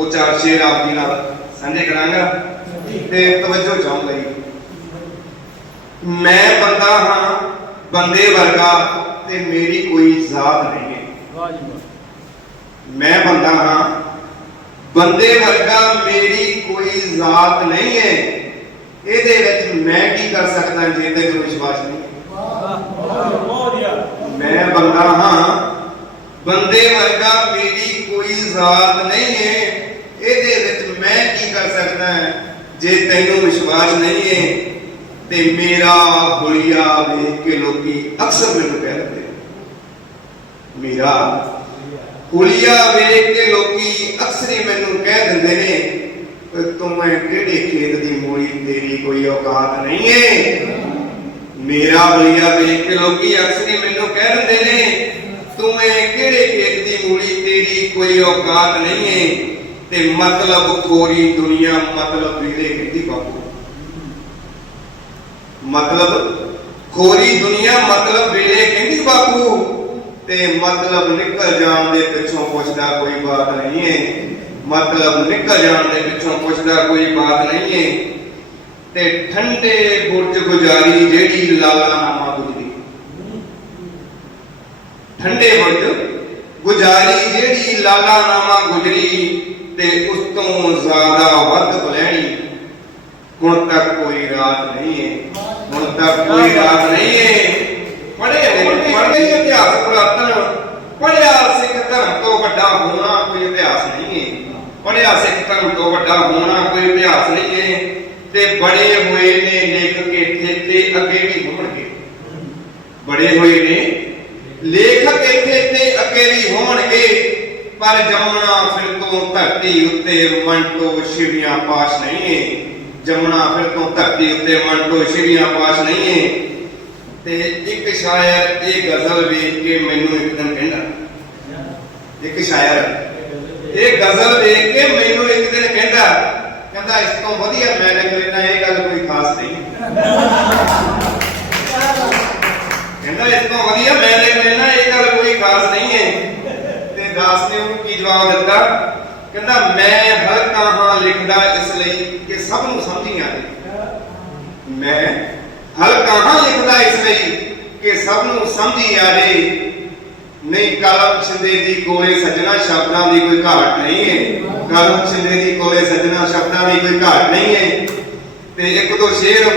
ਦੋ ਚਾਰ ਸ਼ੇਰ ਆਪ ਜੀ ਨਾਲ ਸਾਂਝੇ ਕਰਾਂਗਾ ਤੇ ਤਵੱਜੋ ਚਾਹੂੰਗਾ ਜੀ ਮੈਂ ਬੰਦਾ ਹਾਂ ਬੰਦੇ ਵਰਗਾ ਤੇ ਮੇਰੀ ਕੋਈ ਜ਼ਾਤ ਨਹੀਂ ਹੈ। ਵਾਹ ਜੀ ਵਾਹ। ਮੈਂ ਬੰਦਾ ਹਾਂ ਬੰਦੇ ਵਰਗਾ ਮੇਰੀ ਕੋਈ ਜ਼ਾਤ ਨਹੀਂ ਹੈ। ਇਹਦੇ ਵਿੱਚ ਮੈਂ ਕੀ ਕਰ ਸਕਦਾ ਜੇ ਤੇ ਕੋਈ ਵਿਸ਼ਵਾਸ ਨਹੀਂ ਮੈਂ ਬੰਦਾ ਹਾਂ ਬੰਦੇ ਵਰਗਾ ਮੇਰੀ ਕੋਈ ਜ਼ਾਤ ਨਹੀਂ ਹੈ। ਮੈਂ ਕਰ ਸਕਦਾ ਜੇ ਤੈਨੂੰ ਵਿਸ਼ਵਾਸ ਨਹੀਂ ਹੈ, ਤੇ ਮੇਰਾ ਹੁਲੀਆ ਵੇਖ ਕੇ ਲੋਕੀ ਅਕਸਰ ਮੈਨੂੰ ਕਹਿ ਮੇਰਾ ਹੁਲੀਆ ਵੇਖ ਕੇ ਲੋਕੀ ਅਕਸਰ ਹੀ ਮੈਨੂੰ ਕਹਿ ਦਿੰਦੇ ਨੇ ਤੂੰ ਮੈਂ ਕਿਹੜੇ ਖੇਤ ਦੀ ਮੂਲੀ, ਤੇਰੀ ਕੋਈ ਔਕਾਤ ਨਹੀਂ ਹੈ? ਮੇਰਾ ਹੁਲੀਆ ਵੇਖ ਕੇ ਲੋਕੀ ਅਕਸਰ ਹੀ ਮੈਨੂੰ ਕਹਿ ਦਿੰਦੇ ਨੇ, ਤੂੰ ਮੈਂ ਕਿਹੜੇ ਖੇਤ ਦੀ ਮੂਲੀ, ਤੇਰੀ ਕੋਈ ਔਕਾਤ ਨਹੀਂ ਹੈ? ਤੇ ਮਤਲਬ ਖੋਰੀ ਦੁਨੀਆ, ਮਤਲਬ ਵੀਰੇ ਕਿੱਡੀ ਬਾਪੂ। ਮਤਲਬ ਖੋਰੀ ਦੁਨੀਆ, ਮਤਲਬ ਵੇਲੇ ਕਹਿੰਦੀ ਬਾਪੂ। ਤੇ ਮਤਲਬ ਨਿਕਲ ਜਾਣ ਦੇ ਪਿੱਛੋਂ ਪੁੱਛਦਾ ਕੋਈ ਬਾਤ ਨਹੀਂ ਹੈ ਮਤਲਬ ਨਿਕਲ ਜਾਣ ਦੇ ਪਿੱਛੋਂ ਪੁੱਛਦਾ ਕੋਈ ਬਾਤ ਨਹੀਂ ਹੈ ਤੇ ਠੰਡੇ ਬੁਰਜ ਗੁਜ਼ਾਰੀ ਜਿਹੜੀ ਲਾਲਾ ਨਾਮਾ ਗੁਜਰੀ ਠੰਡੇ ਬੁਰਜ ਗੁਜ਼ਾਰੀ ਜਿਹੜੀ ਲਾਲਾ ਨਾਮਾ ਗੁਜਰੀ ਤੇ ਉਸ ਤੋਂ ਜ਼ਿਆਦਾ ਵੱਧ ਬਲੈਣੀ ਹੁਣ ਤੱਕ ਕੋਈ ਰਾਤ ਨਹੀਂ ਹੈ ਹੁਣ ਤੱਕ ਕੋਈ ਰਾਤ ਨਹੀਂ ਹੈ ਪੜ੍ਹੇ ਪੜ੍ਹੇ ਇਤਿਹਾਸ ਪੁਰਾਤਨ। ਪੜ੍ਹਿਆ ਸਿੱਖ ਧਰਮ ਤੋਂ ਵੱਡਾ ਹੋਣਾ ਕੋਈ ਇਤਿਹਾਸ ਨਹੀਂ ਹੈ ਪੜ੍ਹਿਆ ਸਿੱਖ ਧਰਮ ਤੋਂ ਵੱਡਾ ਹੋਣਾ ਕੋਈ ਇਤਿਹਾਸ ਨਹੀਂ ਹੈ ਤੇ ਬੜੇ ਹੋਏ ਨੇ ਲੇਖਕ ਇੱਥੇ ਤੇ ਅੱਗੇ ਵੀ ਹੋਣਗੇ। ਬੜੇ ਹੋਏ ਨੇ। ਲੇਖਕ ਇੱਥੇ ਤੇ ਅੱਗੇ ਵੀ ਹੋਣਗੇ। ਪਰ ਜੰਮਣਾ ਫਿਰ ਤੋਂ ਧਰਤੀ ਉੱਤੇ ਮਨ ਸ਼ਿਵੀਆਂ ਪਾਸ ਨਹੀਂ ਹੈ ਜੰਮਣਾ ਫਿਰ ਤੋਂ ਧਰਤੀ ਉੱਤੇ ਮਨ ਸ਼ਿਵੀਆਂ ਪਾਸ ਨਹੀਂ ਹੈ ਤੇ ਇੱਕ ਸ਼ਾਇਰ ਇਹ ਗਜ਼ਲ ਵੇਖ ਕੇ ਮੈਨੂੰ ਇੱਕ ਦਿਨ ਕਹਿੰਦਾ, ਇੱਕ ਸ਼ਾਇਰ, ਇਹ ਗਜ਼ਲ ਵੇਖ ਕੇ ਮੈਨੂੰ ਇੱਕ ਦਿਨ ਕਹਿੰਦਾ ਕਹਿੰਦਾ ਇਸ ਤੋਂ ਵਧੀਆ ਮੈਂ ਲਿਖ ਲੈਣਾ ਇਹ ਗੱਲ ਕੋਈ ਖਾਸ ਨਹੀਂ। ਕਹਿੰਦਾ ਇਸ ਤੋਂ ਵਧੀਆ ਮੈਂ ਲਿਖ ਲੈਣਾ ਇਹ ਗੱਲ ਕੋਈ ਖਾਸ ਨਹੀਂ ਹੈ ਤੇ ਨੇ ਉਹਨੂੰ ਕੀ ਜਵਾਬ ਦਿੱਤਾ? ਕਹਿੰਦਾ, ਮੈਂ ਹਲਕਾ ਹਾਂ ਲਿਖਦਾ ਇਸ ਲਈ ਕਿ ਸਭ ਨੂੰ ਸਮਝੀ ਆਵੇ। ਮੈਂ ਹਲਕਾ ਹਾਂ ਲਿਖਦਾ ਇਸ ਲਈ ਕਿ ਸਭ ਨੂੰ ਸਮਝੀ ਆਵੇ। ਨਹੀਂ, ਕਲਮ ਛਿੰਦੇ ਦੀ ਕੋਲੇ ਸਜਣਾ ਸ਼ਬਦਾਂ ਦੀ ਕੋਈ ਘਾਟ ਨਹੀਂ ਹੈ ਕਲਮ ਛਿੰਦੇ ਦੀ ਕੋਲੇ ਸਜਣਾ ਸ਼ਬਦਾਂ ਦੀ ਕੋਈ ਘਾਟ ਨਹੀਂ ਹੈ ਤੇ ਇੱਕ ਦੋ ਸ਼ੇਰ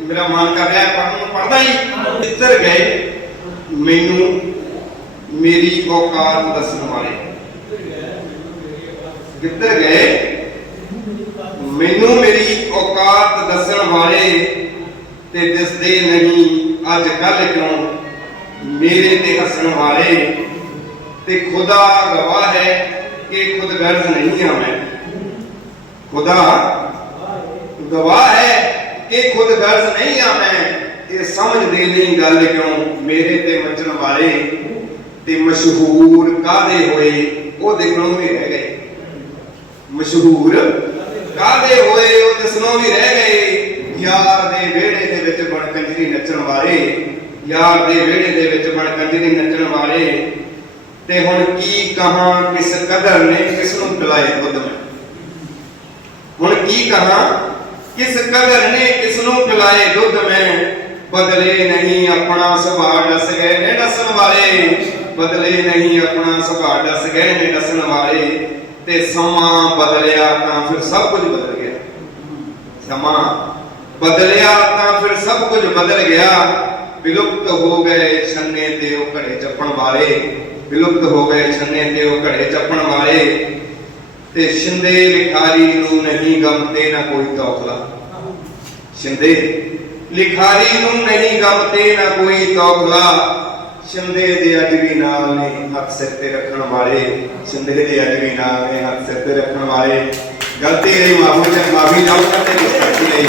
ਮੇਰਾ ਮਨ ਕਰ ਰਿਹਾ, ਪੜ੍ਹਨ ਨੂੰ ਪੜਦਾ ਹੀ। ਕਿੱਧਰ ਗਏ। ਮੈਨੂੰ ਮੇਰੀ ਔਕਾਤ ਦੱਸਣ ਵਾਲੇ। ਕਿੱਧਰ ਗਏ। ਮੈਨੂੰ ਮੇਰੀ ਔਕਾਤ ਦੱਸਣ ਵਾਲੇ ਤੇ ਦਿਸਦੇ ਨਹੀਂ ਅੱਜ ਕੱਲ ਕਿਉਂ? ਮੇਰੇ ਤੇ ਹੱਸਣ ਵਾਲੇ ਤੇ ਖੁਦਾ ਗਵਾਹ ਹੈ ਕਿ ਖੁਦ ਗਰਜ਼ ਨਹੀਂ ਹਾਂ ਮੈਂ। ਖੁਦਾ ਗਵਾਹ ਹੈ ਕਿ ਖੁਦ ਗਰਜ਼ ਨਹੀਂ ਆ ਮੈਂ। ਇਹ ਸਮਝਦੇ ਨਹੀਂ ਗੱਲ ਕਿਉਂ? ਮੇਰੇ ਤੇ ਮੱਚਣ ਵਾਲੇ ਤੇ ਮਸ਼ਹੂਰ ਕਾਦੇ ਹੋਏ? ਉਹ ਦੇਖਣੋਂ ਵੀ ਰਹਿ ਗਏ। ਮਸ਼ਹੂਰ ਕਾਦੇ ਹੋਏ? ਉਹ ਦਿਸਣੋਂ ਵੀ ਰਹਿ ਗਏ। ਯਾਰ ਦੇ ਵਿਹੜੇ ਦੇ ਵਿੱਚ ਬਣ ਕੰਜਰੀ ਨੱਚਣ ਵਾਲੇ। ਯਾਰ ਦੇ ਵਿਹੜੇ ਦੇ ਵਿੱਚ ਬਣ ਕੰਜਰੀ ਨੱਚਣ ਵਾਲੇ। ਤੇ ਹੁਣ ਕੀ ਕਹਾਂ ਕਿਸ ਕਦਰ ਨੇ ਕਿਸ ਨੂੰ ਪਿਲਾਏ ਦੁੱਧ ਮੈਂ ਹੁਣ ਕੀ ਕਹਾਂ ਕਿਸ ਕਦਰ ਨੇ ਕਿਸ ਨੂੰ ਪਿਲਾਏ ਦੁੱਧ ਮੈਂ ਬਦਲੇ ਨਹੀਂ ਆਪਣਾ ਸੁਭਾਅ ਦੱਸ ਗਏ ਨੇ ਦੱਸਣ ਵਾਲੇ। ਬਦਲੇ ਨਹੀਂ, ਆਪਣਾ ਸੁਭਾਅ ਦੱਸ ਗਏ ਨੇ ਦੱਸਣ ਵਾਲੇ ਤੇ ਸਮਾਂ ਬਦਲਿਆ ਤਾਂ ਫਿਰ ਸਭ ਕੁਝ ਬਦਲ ਗਿਆ। ਸਮਾਂ ਬਦਲਿਆ ਤਾਂ ਫਿਰ ਸਭ ਕੁਝ ਬਦਲ ਗਿਆ। ਵਿਲੁਪਤ ਹੋ ਗਏ ਛੰਨੇ ਤੇ ਉਹ ਘੜੇ ਚੱਪਣ ਵਾਲੇ। ਵਿਲੁਪਤ ਹੋ ਗਏ ਛੰਨੇ ਤੇ ਉਹ ਘੜੇ ਚੱਪਣ ਵਾਲੇ। ਤੇ ਸ਼ਿੰਦੇ ਲਿਖਾਰੀ ਨੂੰ ਨਹੀਂ ਗਮ ਤੇ ਨਾ ਕੋਈ ਤੌਖਲਾ। ਸ਼ਿੰਦੇ ਲਿਖਾਰੀ ਨੂੰ ਨਹੀਂ ਗਮ ਤੇ ਨਾ ਕੋਈ ਤੌਖਲਾ। ਸ਼ਿੰਦੇ ਦੇ ਅੱਜ ਵੀ ਨਾਲ ਨੇ ਹੱਥ ਸਿਰ ਤੇ ਰੱਖਣ ਵਾਲੇ। ਸ਼ਿੰਦੇ ਦੇ ਅੱਜ ਵੀ ਨਾਲ ਨੇ ਹੱਥ ਸਿਰ ਤੇ ਰੱਖਣ ਵਾਲੇ। ਗਲਤੀ ਲਈ ਮਾਫੀ ਚਾਹ ਮਾਫੀ ਚਾਹੁੰਦਾ ਤੇ ਗੁਸਤਾਖੀ ਲਈ।